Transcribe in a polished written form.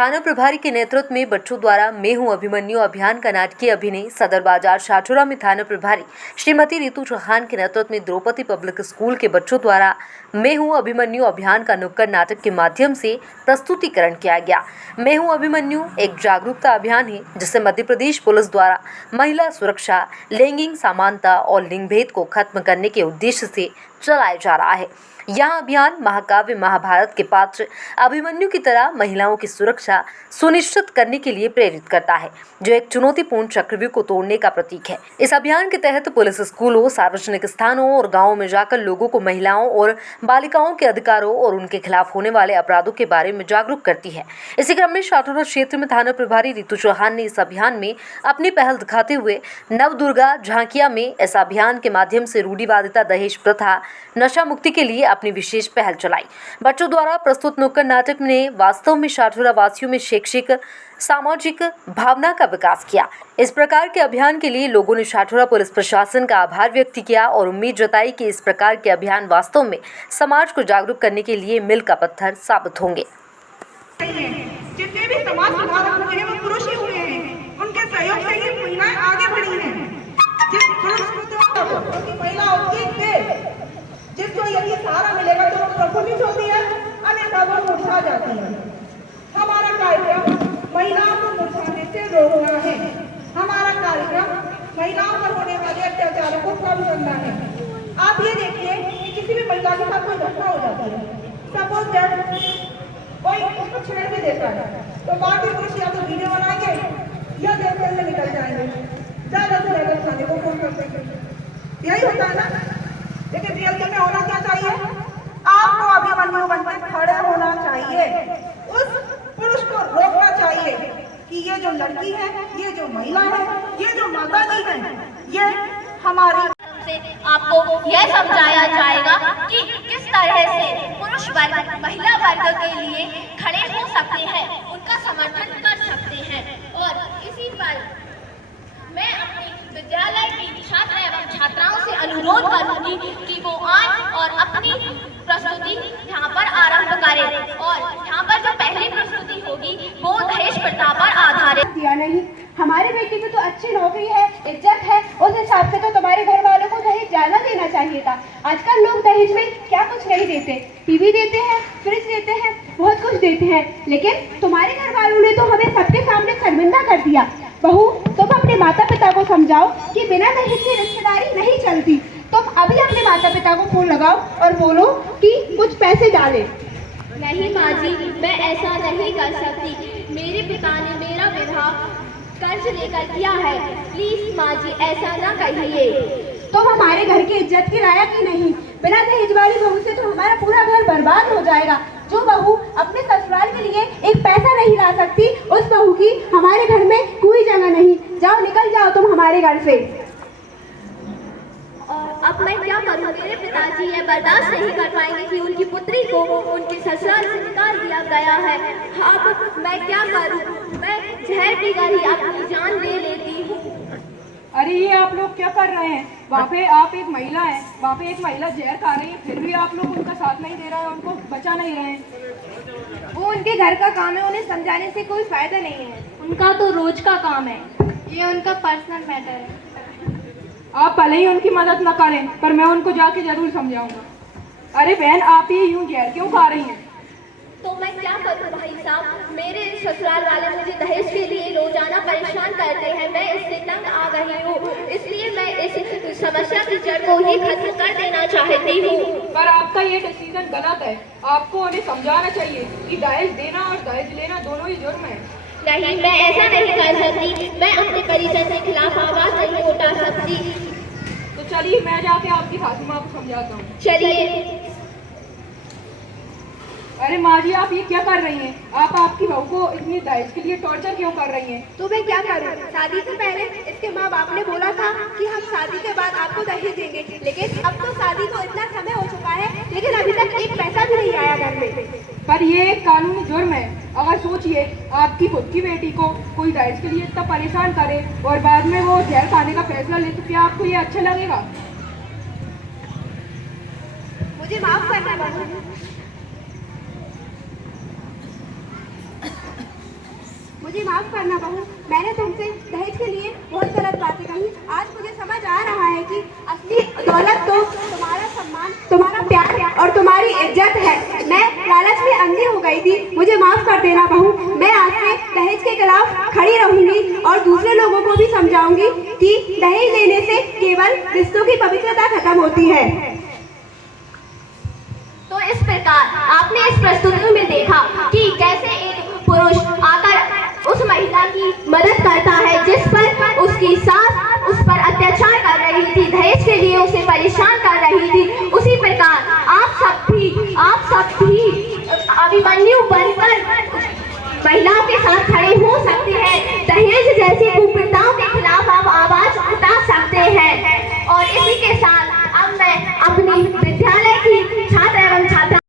थाना प्रभारी के नेतृत्व में बच्चों द्वारा मैं हूं अभिमन्यु अभियान का नाटकीय अभिनय सदर बाजार शाठुरा में थाना प्रभारी श्रीमती रितु चौहान के नेतृत्व में द्रौपदी पब्लिक स्कूल के बच्चों द्वारा मैं हूं अभिमन्यु अभियान का नुक्कड़ नाटक के माध्यम से प्रस्तुतिकरण किया गया। मैं हूं अभिमन्यु एक जागरूकता अभियान है जिससे मध्य प्रदेश पुलिस द्वारा महिला सुरक्षा, लैंगिक समानता और लिंग भेद को खत्म करने के उद्देश्य से चलाया जा रहा है। यह अभियान महाकाव्य महाभारत के पात्र अभिमन्यु की तरह महिलाओं की सुरक्षा सुनिश्चित करने के लिए प्रेरित करता है, जो एक चुनौतीपूर्ण चक्रव्यूह को तोड़ने का प्रतीक है। इस अभियान के तहत पुलिस स्कूलों, सार्वजनिक स्थानों और गांवों में जाकर लोगों को महिलाओं और बालिकाओं के अधिकारों और उनके खिलाफ होने वाले अपराधों के बारे में जागरूक करती है। इसी क्रम में शाठुरा क्षेत्र में थाना प्रभारी रितु चौहान ने इस अभियान में अपनी पहल दिखाते हुए नवदुर्गा झांकिया में इस अभियान के माध्यम से रूढ़िवादिता, दहेज प्रथा, नशा मुक्ति के लिए अपनी विशेष पहल चलाई। बच्चों द्वारा प्रस्तुत नुक्कड़ नाटक ने वास्तव में शाठुरा वासियों में शैक्षिक, सामाजिक भावना का विकास किया। इस प्रकार के अभियान के लिए लोगों ने शाठुरा पुलिस प्रशासन का आभार व्यक्त किया और उम्मीद जताई कि इस प्रकार के अभियान वास्तव में समाज को जागरूक करने के लिए मील का पत्थर साबित होंगे। जितने भी समाज सुधारक हुए हैं वो पुरुष ही हुए हैं, उनके सहयोग से ही महिलाएं आगे बढ़ी हैं। जिस पुरुष को महिला होती है, जिसको यदि सहारा मिलेगा तो वो प्रफुल्लित होती है, अन्यथा वो मुरझा जाती है। हमारा कार्यक्रम महिलाओं को मुरझाने से रोकना है। हमारा कार्यक्रम महिलाओं पर होने वाले अत्याचारों को कम करना है। आप ये देखिए कि किसी भी महिला के साथ कोई घटना हो जाती है, सपोज दैट कोई उसको छेड़ भी देता है, तो बाकी पुरुष या तो वीडियो बनाएंगे या जेल से निकल जाएंगे, ज्यादा से ज्यादा थाने को फोन कर देंगे। यही होता है ना। लेकिन रियलिटी में होना क्या चाहिए? आपको अभिमन्यु बनकर खड़े होना चाहिए, उस पुरुष को रोकना चाहिए कि ये जो लड़की है, ये जो महिला है, ये जो माता जी है, ये हमारी से आपको यह समझाया जाएगा कि किस तरह से पुरुष वर्ग महिला वर्ग के लिए खड़े हो सकते हैं, उनका समर्थन कर सकते हैं। और इसी पर मैं अपने विद्यालय की छात्र एवं छात्राओं से अनुरोध करूंगी कि वो आए और अपनी प्रस्तुति यहाँ पर आरंभ करें। और यहाँ पर जो पहली प्रस्तुति होगी वो दहेज प्रथा पर आधारित। दिया नहीं, हमारे बेटी में तो अच्छी नौकरी है, इज्जत है, उस हिसाब से तो तुम्हारे घर वालों को दहेज ज्यादा देना चाहिए था। आजकल लोग दहेज में क्या कुछ नहीं देते, टीवी देते हैं, फ्रिज देते हैं, बहुत कुछ देते हैं, लेकिन तुम्हारे घर वालों ने तो हमें सबके सामने शर्मिंदा कर दिया। बहू, तुम अपने माता पिता को समझाओ कि बिना दहेज की रिश्तेदारी नहीं चलती। तुम अभी अपने माता पिता को फोन लगाओ और बोलो कि कुछ पैसे डालें। नहीं माँ जी, मैं ऐसा नहीं कर सकती। मेरे पिता ने मेरा विवाह कर्ज लेकर किया है। प्लीज माँ जी, ऐसा ना कहिए। तुम हमारे घर की इज्जत की लायक ही नहीं। बिना दहेज वाली बहू से तो हमारा पूरा घर बर्बाद हो जाएगा। जो बहू अपने ससुराल के लिए एक पैसा नहीं ला सकती, उस बहू की हमारे घर में कोई जगह नहीं। जाओ, निकल जाओ तुम हमारे घर से। अब मैं क्या करूं? मेरे पिताजी ये बर्दाश्त नहीं कर पाएंगे कि उनकी पुत्री को उनके ससुराल से निकाल दिया गया है। अब मैं क्या करूं? मैं जहर पीकर ही अपनी जान ले लेती हूं। अरे ये आप लोग क्या कर रहे हैं? वहाँ पे आप एक महिला है, वहाँ पे एक महिला जहर खा रही है, फिर भी आप लोग उनका साथ नहीं दे रहे हैं, उनको बचा नहीं रहे हैं। वो उनके घर का काम है, उन्हें समझाने से कोई फायदा नहीं है। उनका तो रोज का काम है, ये उनका पर्सनल मैटर है। आप भले ही उनकी मदद न करें, पर मैं उनको जाके जरूर समझाऊंगा। अरे बहन, आप ये यूं जहर क्यों खा रही हैं? तो मैं क्या करूं भाई साहब? मेरे ससुराल वाले मुझे दहेज के लिए रोजाना परेशान करते हैं। मैं इससे तंग आ गई हूँ, इसलिए मैं इस समस्या की जड़ को ही खत्म कर देना चाहती हूँ। पर आपका ये डिसीजन गलत है। आपको उन्हें समझाना चाहिए कि दहेज देना और दहेज लेना दोनों ही जुर्म है। नहीं, मैं ऐसा नहीं कर सकती। मैं अपने परिजन के खिलाफ आवाज नहीं उठा सकती। तो चलिए, मैं जाके आपकी फातिमा को समझाता हूँ। चलिए। अरे माँ जी, आप ये क्या कर रही हैं? आप आपकी बहू को इतनी दहेज के लिए टॉर्चर क्यों कर रही हैं? तो मैं क्या करूं? शादी से पहले इसके माँ बाप ने बोला था कि हम शादी के बाद आपको दहेज देंगे, लेकिन अब तो शादी को इतना समय हो चुका है, लेकिन अभी तक एक पैसा भी नहीं आया घर में। पर ये एक कानूनी जुर्म है। अगर सोचिए, आपकी खुद की बेटी को कोई दहेज के लिए इतना परेशान करे और बाद में वो जहर खाने का फैसला ले, तो क्या आपको ये अच्छा लगेगा? मुझे माफ करना बहू। मुझे माफ करना बहू, मैंने तुमसे दहेज के लिए बहुत गलत बातें कही। आज मुझे समझ आ रहा है कि असली दौलत तो तुम्हारा सम्मान, तुम्हारा प्यार और तुम्हारी इज्जत है। मैं लालच में अंधी हो गई थी, मुझे माफ कर देना बहू। मैं आज से दहेज के खिलाफ खड़ी रहूंगी और दूसरे लोगों को भी समझाऊंगी कि दहेज लेने से केवल रिश्तों की पवित्रता खत्म होती है। तो इस प्रकार आपने इस प्रस्तुति में देखा कि कैसे एक पुरुष आकर उस महिला की मदद करता है जिस पर उसकी सास उस पर अत्याचार कर रही थी, दहेज के लिए उसे परेशान कर रही थी। उसी प्रकार आप सब भी अभिमन्यु बनकर महिलाओं के साथ खड़े हो सकते हैं। दहेज जैसी कुप्रथाओं के खिलाफ आप आवाज उठा सकते हैं। और इसी के साथ